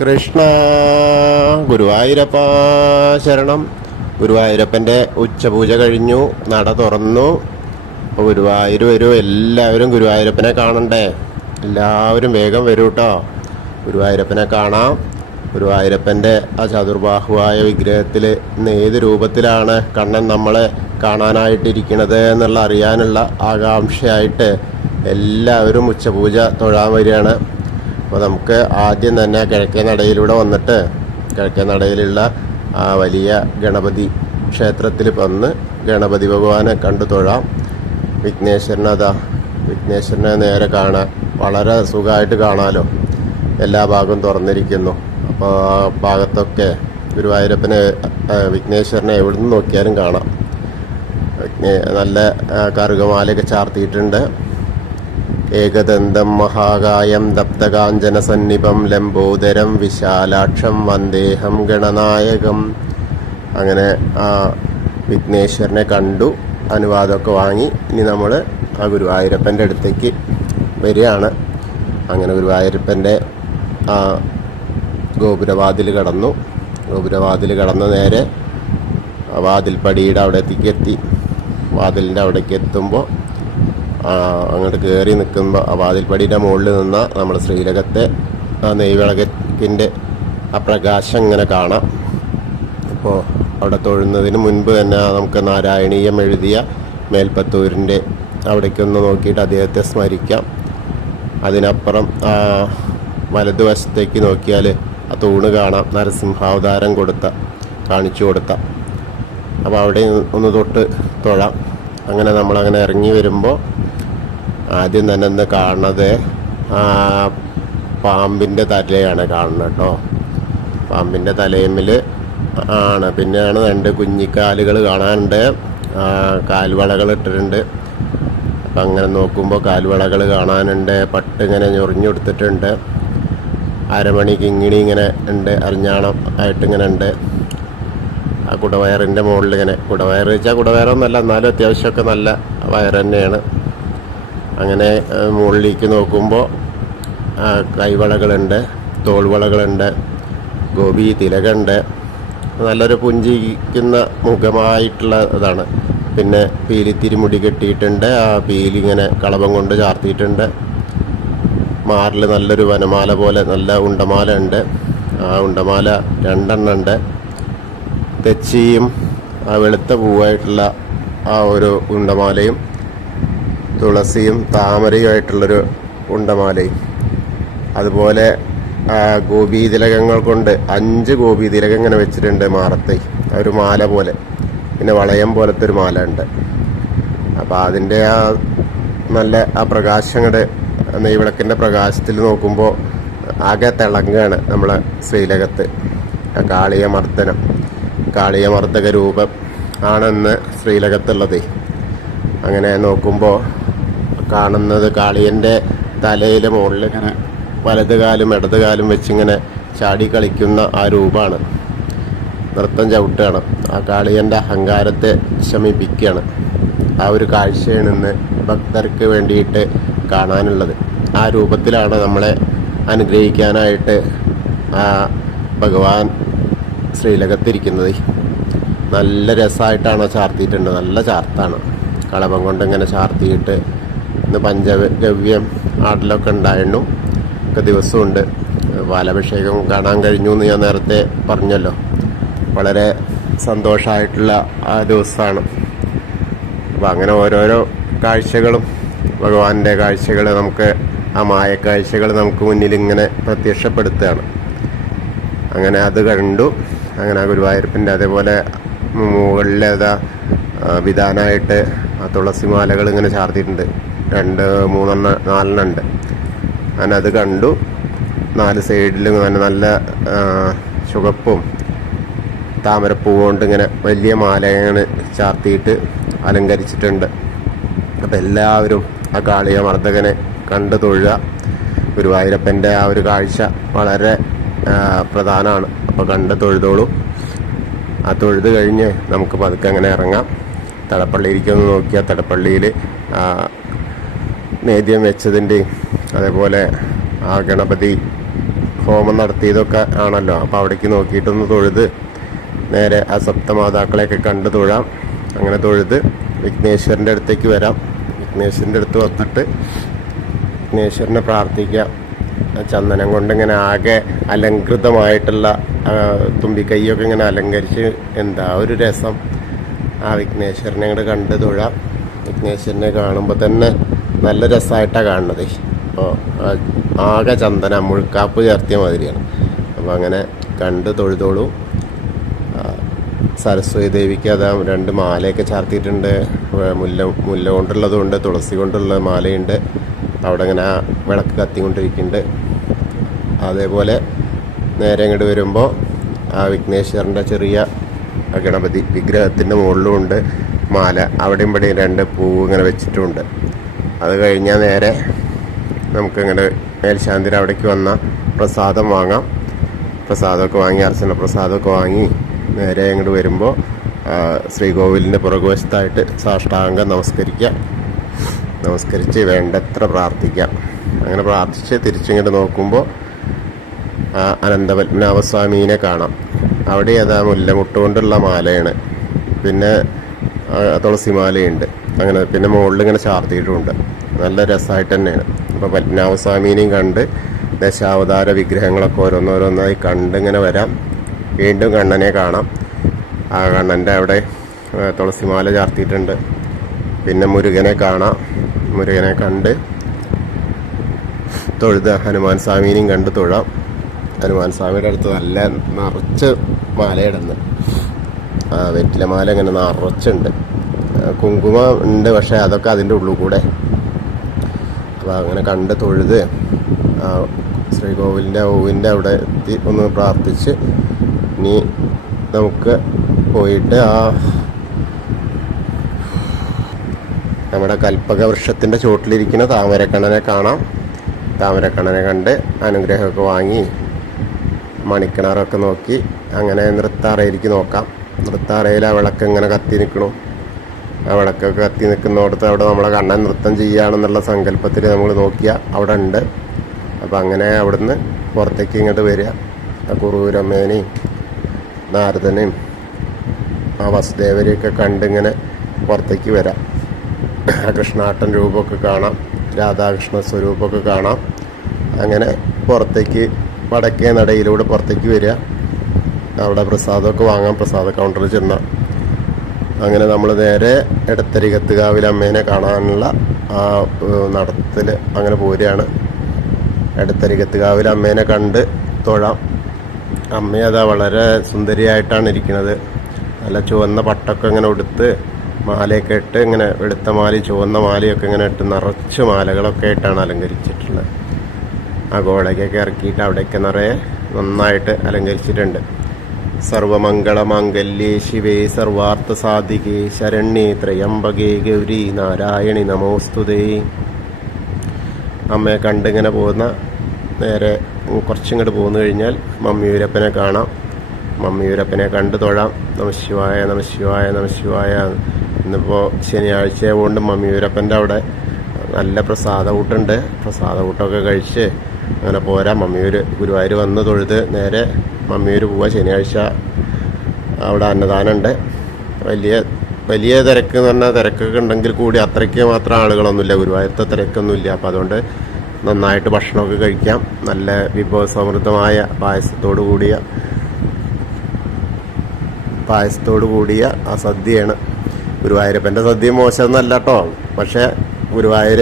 കൃഷ്ണ ഗുരുവായൂരപ്പ ശരണം. ഗുരുവായൂരപ്പൻ്റെ ഉച്ചപൂജ കഴിഞ്ഞു, നട തുറന്നു. അപ്പോൾ ഗുരുവായൂർ വരൂ, എല്ലാവരും ഗുരുവായൂരപ്പനെ കാണണ്ടേ? എല്ലാവരും വേഗം വരൂ കേട്ടോ, ഗുരുവായൂരപ്പനെ കാണാം. ഗുരുവായൂരപ്പൻ്റെ ആ ചതുർബാഹുവായ വിഗ്രഹത്തിൽ ഇന്ന് ഏത് രൂപത്തിലാണ് കണ്ണൻ നമ്മളെ കാണാനായിട്ടിരിക്കുന്നത് എന്നുള്ള അറിയാനുള്ള ആകാംക്ഷയായിട്ട് എല്ലാവരും ഉച്ചപൂജ തൊഴാൻ വരികയാണ്. അപ്പോൾ നമുക്ക് ആദ്യം തന്നെ കിഴക്കേ നടയിലൂടെ വന്നിട്ട് കിഴക്കേ നടയിലുള്ള ആ വലിയ ഗണപതി ക്ഷേത്രത്തിൽ വന്ന് ഗണപതി ഭഗവാനെ കണ്ടു തൊഴാം. വിഘ്നേശ്വരനെ നേരെ കാണാൻ വളരെ സുഖമായിട്ട് കാണാമല്ലോ. എല്ലാ ഭാഗവും തുറന്നിരിക്കുന്നു. അപ്പോൾ ആ ഭാഗത്തൊക്കെ ഗുരുവായൂരപ്പനെ വിഘ്നേശ്വരനെ എവിടെ നിന്ന് നോക്കിയാലും കാണാം. നല്ല കറുകമാലയൊക്കെ ചാർത്തിയിട്ടുണ്ട്. ഏകദന്തം മഹാകായം ദപ്തകാഞ്ചന സന്നിപം ലംബോദരം വിശാലാക്ഷം വന്ദേഹം ഗണനായകം. അങ്ങനെ ആ വിഘ്നേശ്വരനെ കണ്ടു, അനുവാദമൊക്കെ വാങ്ങി ഇനി നമ്മൾ ആ ഗുരുവായൂരപ്പൻ്റെ അടുത്തേക്ക് വരികയാണ്. അങ്ങനെ ഗുരുവായൂരപ്പൻ്റെ ആ ഗോപുരവാതിൽ കടന്നു. ഗോപുരവാതിൽ കടന്ന് നേരെ വാതിൽപ്പടിയുടെ അവിടത്തേക്ക് എത്തി. വാതിലിൻ്റെ അവിടേക്ക് എത്തുമ്പോൾ അങ്ങോട്ട് കയറി നിൽക്കുമ്പോൾ ആ വാതിൽപ്പടിയുടെ മുകളിൽ നിന്ന നമ്മുടെ ശ്രീലകത്തെ ആ നെയ്വിളക്കിൻ്റെ ആ പ്രകാശം ഇങ്ങനെ കാണാം. അപ്പോൾ അവിടെ തൊഴുന്നതിന് മുൻപ് തന്നെ നമുക്ക് നാരായണീയം എഴുതിയ മേൽപ്പത്തൂരിൻ്റെ അവിടേക്കൊന്ന് നോക്കിയിട്ട് അദ്ദേഹത്തെ സ്മരിക്കാം. അതിനപ്പുറം വലതുവശത്തേക്ക് നോക്കിയാൽ ആ തൂണ് കാണാം, നരസിംഹാവതാരം കാണിച്ചു കൊടുത്ത. അപ്പോൾ അവിടെ ഒന്ന് തൊട്ട് തൊഴാം. അങ്ങനെ നമ്മളങ്ങനെ ഇറങ്ങി വരുമ്പോൾ ആദ്യം തന്നെ ഒന്ന് കാണുന്നത് പാമ്പിൻ്റെ തലയാണ് കാണുന്നത് കേട്ടോ. പാമ്പിൻ്റെ തലയമ്മിൽ ആണ്. പിന്നെയാണ് രണ്ട് കുഞ്ഞിക്കാലുകൾ കാണാനുണ്ട്, കാൽവളകൾ ഇട്ടിട്ടുണ്ട്. അപ്പം അങ്ങനെ നോക്കുമ്പോൾ കാൽവളകൾ കാണാനുണ്ട്. പട്ട് ഇങ്ങനെ ഞൊറിഞ്ഞു കൊടുത്തിട്ടുണ്ട്. അരമണി കിങ്ങിണി ഇങ്ങനെ ഉണ്ട്, അരഞ്ഞാണം ആയിട്ടിങ്ങനെ ഉണ്ട്. ആ കുടവയറിൻ്റെ മുകളിൽ ഇങ്ങനെ, കുടവയർ വെച്ചാൽ കുടവയറൊന്നുമല്ല, എന്നാലും അത്യാവശ്യമൊക്കെ നല്ല വയർ തന്നെയാണ്. അങ്ങനെ മുകളിലേക്ക് നോക്കുമ്പോൾ കൈവളകളുണ്ട്, തോൾവളകളുണ്ട്, ഗോപി തിലകുണ്ട്. നല്ലൊരു പുഞ്ചിരിക്കുന്ന മുഖമായിട്ടുള്ള ഇതാണ്. പിന്നെ പീലിത്തിരി മുടി കെട്ടിയിട്ടുണ്ട്. ആ പീലി ഇങ്ങനെ കളഭം കൊണ്ട് ചാർത്തിയിട്ടുണ്ട്. മാറിൽ നല്ലൊരു വനമാല പോലെ നല്ല ഉണ്ടമാല ഉണ്ട്. ആ ഉണ്ടമാല 2 ഉണ്ട്. തെച്ചിയും ആ വെളുത്ത പൂവായിട്ടുള്ള ആ ഒരു ഉണ്ടമാലയും തുളസിയും താമരയുമായിട്ടുള്ളൊരു ഉണ്ടമാലയും, അതുപോലെ ഗോപീതിലകങ്ങൾ കൊണ്ട് 5 ഗോപീതിലകം ഇങ്ങനെ വെച്ചിട്ടുണ്ട് മാറത്തെ, ഒരു മാല പോലെ. പിന്നെ വളയം പോലത്തെ ഒരു മാല ഉണ്ട്. അപ്പോൾ അതിൻ്റെ ആ നല്ല ആ പ്രകാശങ്ങളുടെ നെയ്വിളക്കിൻ്റെ പ്രകാശത്തിൽ നോക്കുമ്പോൾ ആകെ തിളങ്ങുകയാണ് നമ്മളെ ശ്രീലകത്ത്. കാളിയമർദ്ദക രൂപം ആണെന്ന് ശ്രീലകത്തുള്ളത്. അങ്ങനെ നോക്കുമ്പോൾ കാണുന്നത് കാളിയൻ്റെ തലയിലെ മുകളിൽ ഇങ്ങനെ വലതുകാലും ഇടതുകാലും വെച്ചിങ്ങനെ ചാടി കളിക്കുന്ന ആ രൂപമാണ്. നൃത്തം ചവിട്ടുകയാണ്. ആ കാളിയൻ്റെ അഹങ്കാരത്തെ ശമിപ്പിക്കുകയാണ്. ആ ഒരു കാഴ്ചയാണ് ഇന്ന് ഭക്തർക്ക് വേണ്ടിയിട്ട് കാണാനുള്ളത്. ആ രൂപത്തിലാണ് നമ്മളെ അനുഗ്രഹിക്കാനായിട്ട് ആ ഭഗവാൻ ശ്രീലകത്തിരിക്കുന്നത്. നല്ല രസമായിട്ടാണ് ചാർത്തിയിട്ടുണ്ട്, നല്ല ചാർത്താണ്. കളഭം കൊണ്ട് ഇങ്ങനെ ചാർത്തിയിട്ട് ഇന്ന് പഞ്ചഗവ്യം ആടലൊക്കെ ഉണ്ടായിരുന്നു, ഒക്കെ ദിവസമുണ്ട്. പാലഭിഷേകം കാണാൻ കഴിഞ്ഞു എന്ന് ഞാൻ നേരത്തെ പറഞ്ഞല്ലോ. വളരെ സന്തോഷമായിട്ടുള്ള ആ ദിവസമാണ്. അപ്പോൾ അങ്ങനെ ഓരോരോ കാഴ്ചകളും ഭഗവാന്റെ കാഴ്ചകൾ നമുക്ക്, ആ മായക്കാഴ്ചകൾ നമുക്ക് മുന്നിൽ ഇങ്ങനെ പ്രത്യക്ഷപ്പെടുത്തുകയാണ്. അങ്ങനെ അത് കണ്ടു. അങ്ങനെ ആ ഗുരുവായൂരപ്പൻ്റെ അതേപോലെ മുകളിലേതാ വിധാനമായിട്ട് ആ തുളസിമാലകൾ ഇങ്ങനെ ചാർത്തിയിട്ടുണ്ട്. 2, 3, 4 ഉണ്ട്. അങ്ങനെ അത് കണ്ടു. 4 സൈഡിലും നല്ല ചുവപ്പും താമരപ്പൂ കൊണ്ട് ഇങ്ങനെ വലിയ മാലയാണ് ചാർത്തിയിട്ട് അലങ്കരിച്ചിട്ടുണ്ട്. അപ്പം എല്ലാവരും ആ കാളിയമർദ്ദകനെ കണ്ടു തൊഴുക. ഗുരുവായൂരപ്പൻ്റെ ആ ഒരു കാഴ്ച വളരെ പ്രധാനമാണ്. അപ്പോൾ കണ്ട് തൊഴുതോളൂ. ആ തൊഴുത് കഴിഞ്ഞ് നമുക്ക് പതുക്കെ അങ്ങനെ ഇറങ്ങാം. തടപ്പള്ളിയിരിക്കുമെന്ന് നോക്കിയാൽ തടപ്പള്ളിയിൽ നേദ്യം വെച്ചതിൻ്റെയും അതേപോലെ ആ ഗണപതി ഹോമം നടത്തിയതൊക്കെ ആണല്ലോ. അപ്പോൾ അവിടേക്ക് നോക്കിയിട്ടൊന്ന് തൊഴുത് നേരെ ആ സപ്തമാതാക്കളെയൊക്കെ കണ്ട് തൊഴാം. അങ്ങനെ തൊഴുത് വിഘ്നേശ്വരൻ്റെ അടുത്തേക്ക് വരാം. വിഘ്നേശ്വരൻ്റെ അടുത്ത് വന്നിട്ട് വിഘ്നേശ്വരനെ പ്രാർത്ഥിക്കാം. ചന്ദനം കൊണ്ടിങ്ങനെ ആകെ അലങ്കൃതമായിട്ടുള്ള തുമ്പിക്കൈയൊക്കെ ഇങ്ങനെ അലങ്കരിച്ച് എന്താ ഒരു രസം. ആ വിഘ്നേശ്വരനെ അങ്ങോട്ട് കണ്ട് തൊഴാം. വിഘ്നേശ്വരനെ കാണുമ്പോൾ തന്നെ നല്ല രസമായിട്ടാണ് കാണുന്നത്. അപ്പോൾ ആകെ ചന്ദനം മുഴുക്കാപ്പ് ചേർത്തിയ മാതിരിയാണ്. അപ്പോൾ അങ്ങനെ കണ്ട് തൊഴുതോളൂ. സരസ്വതി ദേവിക്ക് അതാ 2 മാലയൊക്കെ ചാർത്തിയിട്ടുണ്ട്. മുല്ല കൊണ്ടുള്ളതുകൊണ്ട് തുളസി കൊണ്ടുള്ള മാലയുണ്ട്. അവിടെ ഇങ്ങനെ ആ വിളക്ക് കത്തിക്കൊണ്ടിരിക്കുന്നുണ്ട്. അതേപോലെ നേരെ ഇങ്ങോട്ട് വരുമ്പോൾ ആ വിഘ്നേശ്വരൻ്റെ ചെറിയ ഗണപതി വിഗ്രഹത്തിൻ്റെ മുകളിലുമുണ്ട് മാല. അവിടെയും ഇവിടെയും 2 പൂവ് ഇങ്ങനെ വെച്ചിട്ടുമുണ്ട്. അത് കഴിഞ്ഞാൽ നേരെ നമുക്കിങ്ങനെ മേൽശാന്തിയുടെ അവിടേക്ക് വന്നാൽ പ്രസാദം വാങ്ങാം. പ്രസാദമൊക്കെ വാങ്ങി അർച്ചന പ്രസാദമൊക്കെ വാങ്ങി നേരെ ഇങ്ങോട്ട് വരുമ്പോൾ ശ്രീകോവിലിൻ്റെ പുറകുവശത്തായിട്ട് സാഷ്ടാംഗം നമസ്കരിച്ച് വേണ്ടത്ര പ്രാർത്ഥിക്കാം. അങ്ങനെ പ്രാർത്ഥിച്ച് തിരിച്ചിങ്ങോട്ട് നോക്കുമ്പോൾ അനന്തപത്മനാഭസ്വാമീനെ കാണാം. അവിടെ അതാ മുല്ലമുട്ട് കൊണ്ടുള്ള മാലയാണ്. പിന്നെ തുളസിമാലയുണ്ട്. അങ്ങനെ പിന്നെ മുകളിൽ ഇങ്ങനെ ചാർത്തിയിട്ടുമുണ്ട്. നല്ല രസമായിട്ട് തന്നെയാണ്. അപ്പോൾ പത്മനാഭസ്വാമീനെയും കണ്ട് ദശാവതാര വിഗ്രഹങ്ങളൊക്കെ ഓരോന്നോരോന്നായി കണ്ടിങ്ങനെ വരാം. വീണ്ടും കണ്ണനെ കാണാം. ആ കണ്ണൻ്റെ അവിടെ തുളസിമാല ചാർത്തിയിട്ടുണ്ട്. പിന്നെ മുരുകനെ കാണാം. മുരുകനെ കണ്ട് തൊഴുത് ഹനുമാൻ സ്വാമീനെയും കണ്ട് തൊഴാം. ഹനുമാൻ സ്വാമിയുടെ അടുത്ത് നല്ല നിറച്ച് മാലയിടുന്നു. വെറ്റിലമാല ഇങ്ങനെ നിറച്ചുണ്ട്. കുങ്കുമം ഉണ്ട്, പക്ഷേ അതൊക്കെ അതിൻ്റെ ഉള്ളിൽ കൂടെ. അപ്പോൾ അങ്ങനെ കണ്ട് തൊഴുത് ശ്രീകോവിലിൻ്റെ ഓവിൻ്റെ അവിടെ എത്തി ഒന്ന് പ്രാർത്ഥിച്ച് ഇനി നമുക്ക് പോയിട്ട് നമ്മുടെ കൽപ്പക വൃക്ഷത്തിൻ്റെ ചുവട്ടിലിരിക്കുന്ന താമരക്കണ്ണനെ കാണാം. താമരക്കണ്ണനെ കണ്ട് അനുഗ്രഹമൊക്കെ വാങ്ങി മണിക്കിണറൊക്കെ നോക്കി അങ്ങനെ നൃത്താറയിലേക്ക് നോക്കാം. നൃത്താറയിൽ ആ വിളക്ക് ഇങ്ങനെ കത്തി നിൽക്കണു. ആ വിളക്കൊക്കെ കത്തി നിൽക്കുന്നിടത്ത് അവിടെ നമ്മളെ കണ്ണൻ നൃത്തം ചെയ്യുകയാണെന്നുള്ള സങ്കല്പത്തിൽ നമ്മൾ നോക്കിയാൽ അവിടെ ഉണ്ട്. അപ്പം അങ്ങനെ അവിടുന്ന് പുറത്തേക്ക് ഇങ്ങോട്ട് വരിക. ആ കുറൂരമ്മേനെയും നാരദനെയും ആ വസുദേവരെയൊക്കെ കണ്ടിങ്ങനെ പുറത്തേക്ക് വരാം. കൃഷ്ണാട്ടൻ രൂപമൊക്കെ കാണാം. രാധാകൃഷ്ണ സ്വരൂപമൊക്കെ കാണാം. അങ്ങനെ പുറത്തേക്ക് വടക്കേ നടയിലൂടെ പുറത്തേക്ക് വരിക. അവിടെ പ്രസാദമൊക്കെ വാങ്ങാം. പ്രസാദ കൗണ്ടറിൽ ചെന്നാൽ അങ്ങനെ നമ്മൾ നേരെ എടത്തരികത്തുകാവിൽ അമ്മേനെ കാണാനുള്ള ആ നടത്തിൽ അങ്ങനെ പോരുകയാണ്. എടത്തരികത്തുകാവിൽ അമ്മേനെ കണ്ട് തൊഴാം. അമ്മയതാ വളരെ സുന്ദരിയായിട്ടാണ് ഇരിക്കുന്നത്. നല്ല ചുവന്ന പട്ടൊക്കെ ഇങ്ങനെ ഉടുത്ത് മാലയൊക്കെ ഇട്ട് ഇങ്ങനെ വെളുത്ത മാലയും ചുവന്ന മാലയൊക്കെ ഇങ്ങനെ ഇട്ട് നിറച്ച് മാലകളൊക്കെ ആയിട്ടാണ് അലങ്കരിച്ചിട്ടുള്ളത്. ആ ഗോളയ്ക്കൊക്കെ ഇറക്കിയിട്ട് അവിടെയൊക്കെ നിറയെ നന്നായിട്ട് അലങ്കരിച്ചിട്ടുണ്ട്. സർവമംഗളമാംഗല്യേ ശിവേ സർവാർത്ഥ സാധികേ ശരണ്യേ ത്രയംബകേ ഗൗരി നാരായണി നമോസ്തുതേ. അമ്മയെ കണ്ടിങ്ങനെ പോകുന്ന നേരെ കുറച്ചിങ്ങോട്ട് പോന്നു കഴിഞ്ഞാൽ മമ്മിയൂരപ്പനെ കാണാം. മമ്മിയൂരപ്പനെ കണ്ടു തൊഴാം. നമശിവായ നമശിവായ നമശിവായ. ഇന്നിപ്പോൾ ശനിയാഴ്ച കൊണ്ട് മമ്മിയൂരപ്പൻ്റെ അവിടെ നല്ല പ്രസാദകൂട്ടുണ്ട്. പ്രസാദകൂട്ടമൊക്കെ കഴിച്ച് അങ്ങനെ പോരാം. ഗുരുവായൂർ വന്ന് തൊഴുത് നേരെ മമ്മിയൂർ പോവുക. ശനിയാഴ്ച അവിടെ അന്നദാനമുണ്ട്. വലിയ തിരക്ക് എന്ന് പറഞ്ഞാൽ തിരക്കൊക്കെ ഉണ്ടെങ്കിൽ കൂടി അത്രയ്ക്ക് മാത്രം ആളുകളൊന്നുമില്ല. ഗുരുവായൂരത്തെ തിരക്കൊന്നുമില്ല. അപ്പോൾ അതുകൊണ്ട് നന്നായിട്ട് ഭക്ഷണമൊക്കെ കഴിക്കാം. നല്ല വിഭവസമൃദ്ധമായ പായസത്തോടു കൂടിയ ആ സദ്യയാണ്. ഗുരുവായൂരപ്പൻ്റെ സദ്യ മോശമൊന്നുമല്ല കേട്ടോ. പക്ഷേ ഗുരുവായൂർ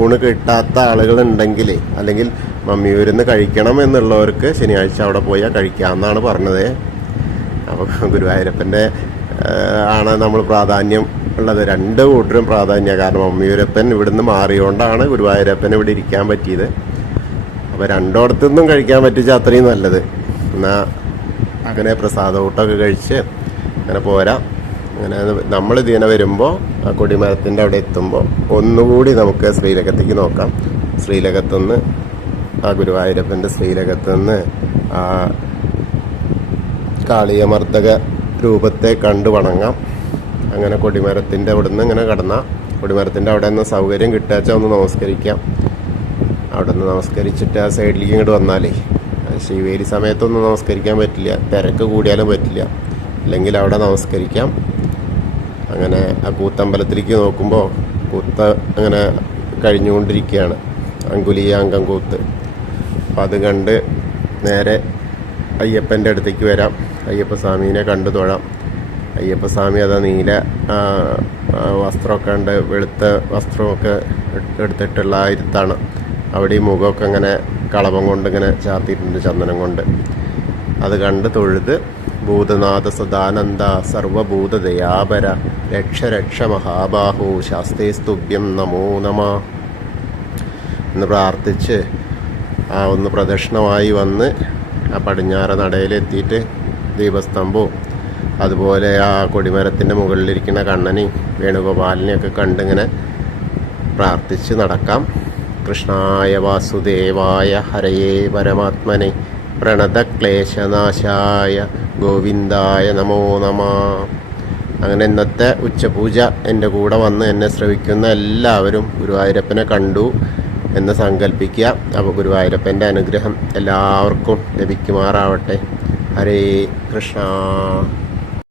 ഊണ് കിട്ടാത്ത ആളുകളുണ്ടെങ്കിൽ അല്ലെങ്കിൽ മമ്മിയൂരിൽ നിന്ന് കഴിക്കണം എന്നുള്ളവർക്ക് ശനിയാഴ്ച അവിടെ പോയാൽ കഴിക്കാമെന്നാണ് പറഞ്ഞത്. അപ്പോൾ ഗുരുവായൂരപ്പൻ്റെ ആണ് നമ്മൾ പ്രാധാന്യം ഉള്ളത്. 2 കൂട്ടരും പ്രാധാന്യം. കാരണം മമ്മിയൂരപ്പൻ ഇവിടുന്ന് മാറിയോണ്ടാണ് ഗുരുവായൂരപ്പൻ ഇവിടെ ഇരിക്കാൻ പറ്റിയത്. അപ്പോൾ 2 ഇടത്തുനിന്നും കഴിക്കാൻ പറ്റിച്ചാൽ അത്രയും നല്ലത്. എന്നാൽ അങ്ങനെ പ്രസാദകൂട്ടമൊക്കെ കഴിച്ച് അങ്ങനെ പോരാ. അങ്ങനെ നമ്മൾ ഇതിനെ വരുമ്പോൾ ആ കൊടിമരത്തിൻ്റെ അവിടെ എത്തുമ്പോൾ ഒന്നുകൂടി നമുക്ക് ശ്രീലകത്തേക്ക് നോക്കാം. ശ്രീലകത്തുനിന്ന് ആ ഗുരുവായൂരപ്പൻ്റെ ശ്രീലകത്തുനിന്ന് ആ കാളിയമർദ്ദക രൂപത്തെ കണ്ടു വണങ്ങാം. അങ്ങനെ കൊടിമരത്തിൻ്റെ അവിടെ നിന്ന് ഇങ്ങനെ കടന്നാൽ കൊടിമരത്തിൻ്റെ അവിടെ നിന്ന് സൗകര്യം കിട്ടുക ഒന്ന് നമസ്കരിക്കാം. അവിടെ നിന്ന് നമസ്കരിച്ചിട്ട് ആ സൈഡിലേക്ക് ഇങ്ങോട്ട് വന്നാലേ ശിവേലി സമയത്തൊന്നും നമസ്കരിക്കാൻ പറ്റില്ല, തിരക്ക് കൂടിയാലും പറ്റില്ല, അല്ലെങ്കിൽ അവിടെ നമസ്കരിക്കാം. അങ്ങനെ ആ കൂത്തമ്പലത്തിലേക്ക് നോക്കുമ്പോൾ കൂത്ത് അങ്ങനെ കഴിഞ്ഞുകൊണ്ടിരിക്കുകയാണ്, അങ്കുലിയാങ്കം കൂത്ത്. അപ്പം അത് കണ്ട് നേരെ അയ്യപ്പൻ്റെ അടുത്തേക്ക് വരാം, അയ്യപ്പസ്വാമീനെ കണ്ടു തൊഴാം. അയ്യപ്പസ്വാമി അതാ നീല വസ്ത്രമൊക്കെ ഉണ്ട്, വെളുത്ത വസ്ത്രമൊക്കെ എടുത്തിട്ടുള്ള ആ ഇരുത്താണ്. അവിടെ ഈ മുഖമൊക്കെ ഇങ്ങനെ കളഭം കൊണ്ട് ഇങ്ങനെ ചാർത്തിയിട്ടുണ്ട്, ചന്ദനം കൊണ്ട്. അത് കണ്ട് തൊഴുത് ഭൂതനാഥ സദാനന്ദ സർവഭൂതദയാപര രക്ഷ രക്ഷ മഹാബാഹു ശാസ്തേസ്തുഭ്യം നമോ നമ എന്ന് പ്രാർത്ഥിച്ച് ഒന്ന് പ്രദക്ഷിണമായി വന്ന് ആ പടിഞ്ഞാറ നടയിലെത്തിയിട്ട് ദീപസ്തംഭവും അതുപോലെ ആ കൊടിമരത്തിൻ്റെ മുകളിലിരിക്കുന്ന കണ്ണനെയും വേണുഗോപാലിനെയൊക്കെ കണ്ടിങ്ങനെ പ്രാർത്ഥിച്ച് നടക്കാം. കൃഷ്ണായ വാസുദേവായ ഹരയേ പരമാത്മനെ പ്രണതക്ലേശനാശായ ഗോവിന്ദായ നമോ നമ. അങ്ങനെ ഇന്നത്തെ ഉച്ചപൂജ എൻ്റെ കൂടെ വന്ന് എന്നെ ശ്രവിക്കുന്ന എല്ലാവരും ഗുരുവായൂരപ്പനെ കണ്ടു എന്ന് സങ്കല്പിക്കുക. അപ്പോൾ ഗുരുവായൂരപ്പൻ്റെ അനുഗ്രഹം എല്ലാവർക്കും ലഭിക്കുമാറാവട്ടെ. ഹരേ കൃഷ്ണ.